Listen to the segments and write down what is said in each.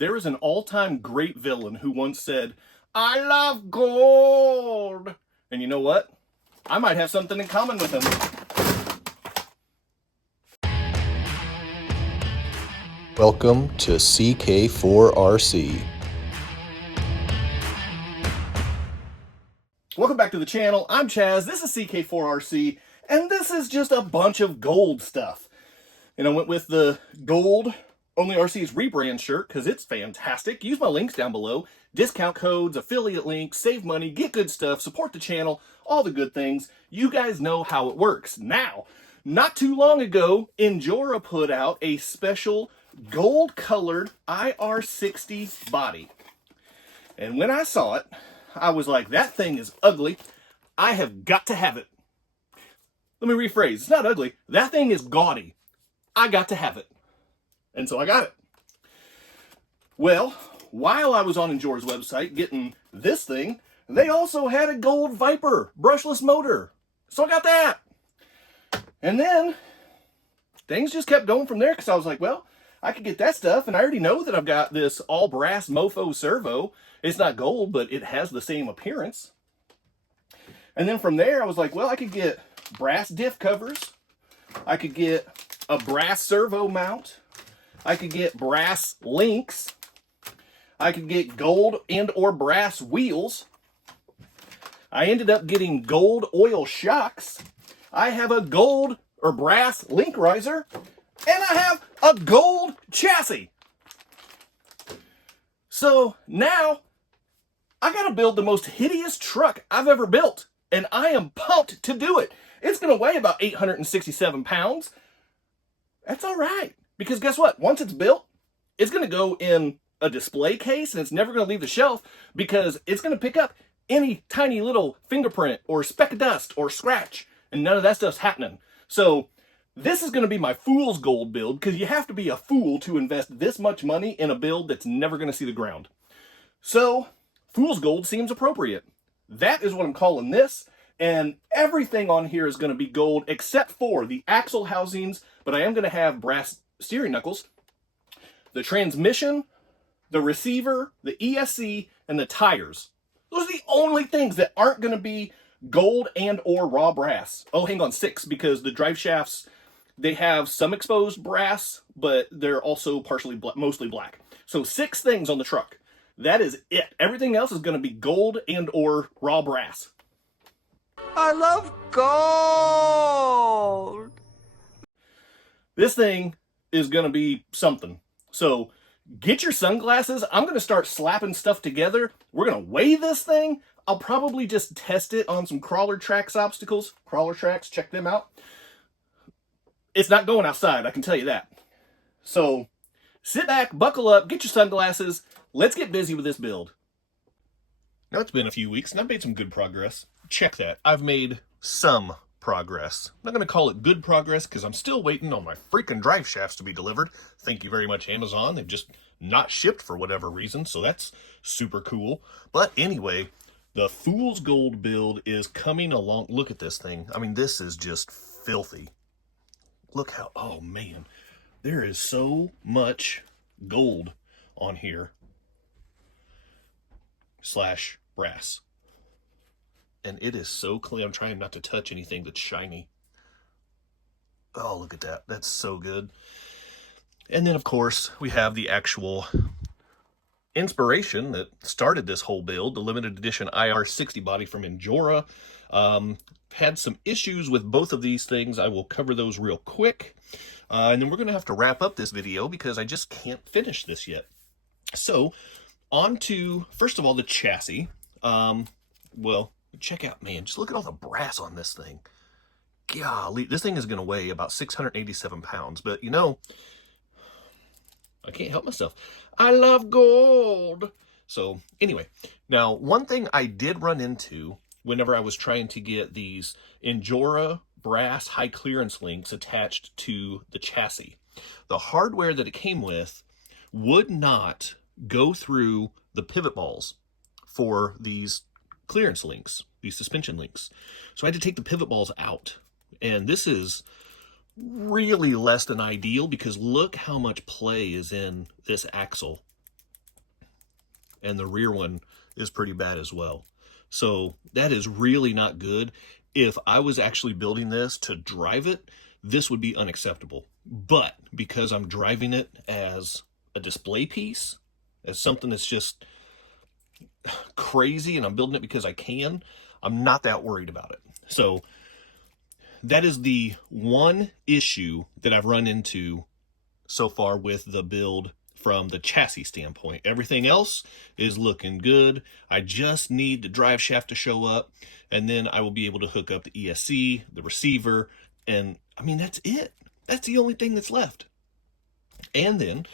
There is an all-time great villain who once said, "I love gold." And you know what? I might have something in common with him. Welcome to CK4RC. Welcome back to the channel. I'm Chaz, this is CK4RC, and this is just a bunch of gold stuff. And I went with the gold Only RC's rebrand shirt because it's fantastic. Use my links down below. Discount codes, affiliate links, save money, get good stuff, support the channel, all the good things. You guys know how it works. Now, not too long ago, Injora put out a special gold-colored IR60 body. And when I saw it, I was like, that thing is ugly. I have got to have it. Let me rephrase. It's not ugly. That thing is gaudy. I got to have it. And so I got it. Well, while I was on Injora's website getting this thing, they also had a gold Viper brushless motor. So I got that. And then things just kept going from there because I was like, well, I could get that stuff. And I already know that I've got this all brass mofo servo. It's not gold, but it has the same appearance. And then from there, I was like, well, I could get brass diff covers. I could get a brass servo mount. I could get brass links. I could get gold and or brass wheels. I ended up getting gold oil shocks. I have a gold or brass link riser. And I have a gold chassis. So now I got to build the most hideous truck I've ever built. And I am pumped to do it. It's going to weigh about 867 pounds. That's all right. Because guess what? Once it's built, it's going to go in a display case and it's never going to leave the shelf because it's going to pick up any tiny little fingerprint or speck of dust or scratch. And none of that stuff's happening. So this is going to be my fool's gold build because you have to be a fool to invest this much money in a build that's never going to see the ground. So fool's gold seems appropriate. That is what I'm calling this. And everything on here is going to be gold except for the axle housings, but I am going to have brass steering knuckles, the transmission, the receiver, the ESC, and the tires. Those are the only things that aren't going to be gold and or raw brass. Oh, hang on, 6, because the drive shafts, they have some exposed brass, but they're also partially mostly black. So 6 things on the truck. That is it. Everything else is going to be gold and or raw brass. I love gold. This thing is going to be something. So get your sunglasses. I'm going to start slapping stuff together. We're going to weigh this thing. I'll probably just test it on some crawler tracks obstacles. Crawler tracks, check them out. It's not going outside, I can tell you that. So sit back, buckle up, get your sunglasses. Let's get busy with this build. Now it's been a few weeks and I've made some good progress. Check that. I've made some progress. I'm not going to call it good progress because I'm still waiting on my freaking drive shafts to be delivered. Thank you very much, Amazon. They've just not shipped for whatever reason, so that's super cool. But anyway, the Fool's Gold build is coming along. Look at this thing. I mean, this is just filthy. Look how, oh man, there is so much gold on here. Slash brass. And it is so clean. I'm trying not to touch anything that's shiny. Oh, look at that. That's so good. And then, of course, we have the actual inspiration that started this whole build, the limited edition IR60 body from Injora. Had some issues with both of these things. I will cover those real quick. And then we're going to have to wrap up this video because I just can't finish this yet. So, on to, first of all, the chassis. Well, check out, man, just look at all the brass on this thing. Golly, this thing is going to weigh about 687 pounds. But, you know, I can't help myself. I love gold. So, anyway, now, one thing I did run into whenever I was trying to get these Injora brass high clearance links attached to the chassis, the hardware that it came with would not go through the pivot balls for these clearance links, these suspension links. So I had to take the pivot balls out. And this is really less than ideal because look how much play is in this axle. and the rear one is pretty bad as well. So that is really not good. If I was actually building this to drive it, this would be unacceptable. But because I'm driving it as a display piece, as something that's just crazy, and I'm building it because I can, I'm not that worried about it. So that is the one issue that I've run into so far with the build from the chassis standpoint. Everything else is looking good. I just need the drive shaft to show up, and then I will be able to hook up the ESC, the receiver, and I mean, that's it. That's the only thing that's left. And then,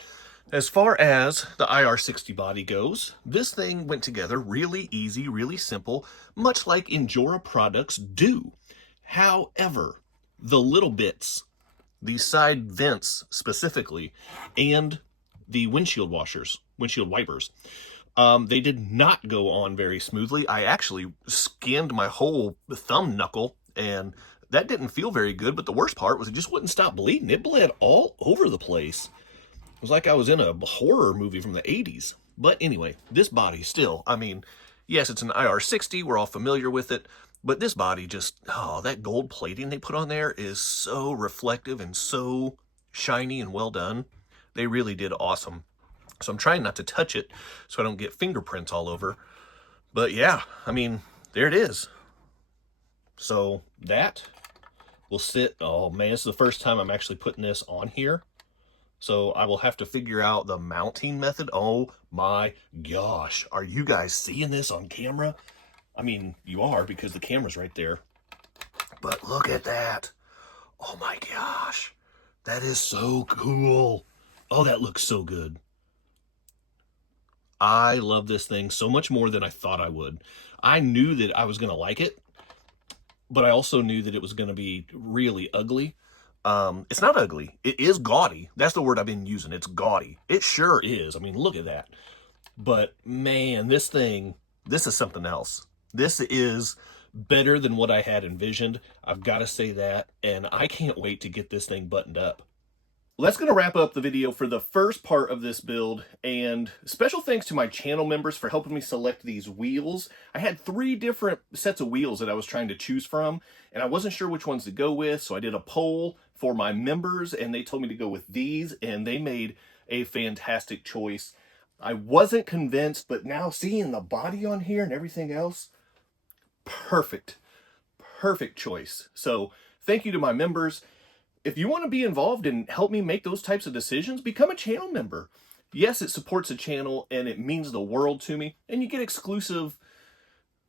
as far as the IR60 body goes, this thing went together really easy, really simple, much like Injora products do. However, the little bits, the side vents specifically, and the windshield wipers, they did not go on very smoothly. I actually skinned my whole thumb knuckle, and that didn't feel very good, but the worst part was it just wouldn't stop bleeding. It bled all over the place. It was like I was in a horror movie from the 80s. But anyway, this body still, I mean, yes, it's an IR60, we're all familiar with it, but this body just, oh, that gold plating they put on there is so reflective and so shiny and well done. They really did awesome. So I'm trying not to touch it so I don't get fingerprints all over. But yeah, I mean, there it is. So that will sit, oh man, this is the first time I'm actually putting this on here. So I will have to figure out the mounting method. Oh my gosh, are you guys seeing this on camera? I mean, you are because the camera's right there. But look at that. Oh my gosh, that is so cool. Oh, that looks so good. I love this thing so much more than I thought I would. I knew that I was going to like it, but I also knew that it was going to be really ugly. It's not ugly. It is gaudy. That's the word I've been using. It's gaudy. It sure is. I mean, look at that. But man, this is something else. This is better than what I had envisioned. I've got to say that. And I can't wait to get this thing buttoned up. Well, that's going to wrap up the video for the first part of this build, and special thanks to my channel members for helping me select these wheels. I had 3 different sets of wheels that I was trying to choose from, and I wasn't sure which ones to go with, so I did a poll for my members, and they told me to go with these, and they made a fantastic choice. I wasn't convinced, but now seeing the body on here and everything else, perfect choice. So thank you to my members. If you want to be involved and help me make those types of decisions, become a channel member. Yes, it supports the channel and it means the world to me. And you get exclusive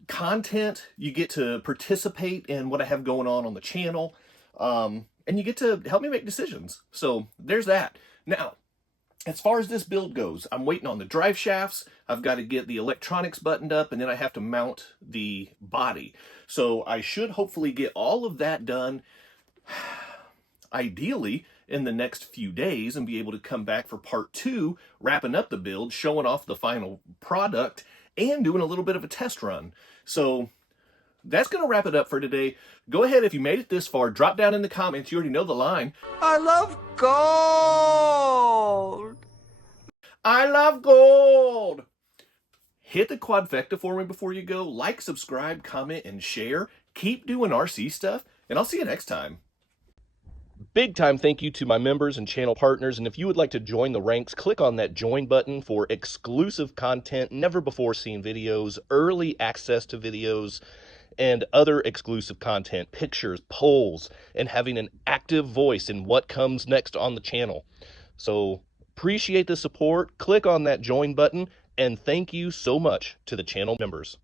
content. You get to participate in what I have going on the channel. And you get to help me make decisions. So there's that. Now, as far as this build goes, I'm waiting on the drive shafts. I've got to get the electronics buttoned up, and then I have to mount the body. So I should hopefully get all of that done ideally in the next few days and be able to come back for part 2, wrapping up the build, showing off the final product, and doing a little bit of a test run. So that's going to wrap it up for today. Go ahead, if you made it this far, drop down in the comments. You already know the line. I love gold. I love gold. Hit the quadfecta for me before you go. Like, subscribe, comment, and share. Keep doing RC stuff, and I'll see you next time. Big time thank you to my members and channel partners, and if you would like to join the ranks, click on that join button for exclusive content, never before seen videos, early access to videos, and other exclusive content, pictures, polls, and having an active voice in what comes next on the channel. So appreciate the support, click on that join button, and thank you so much to the channel members.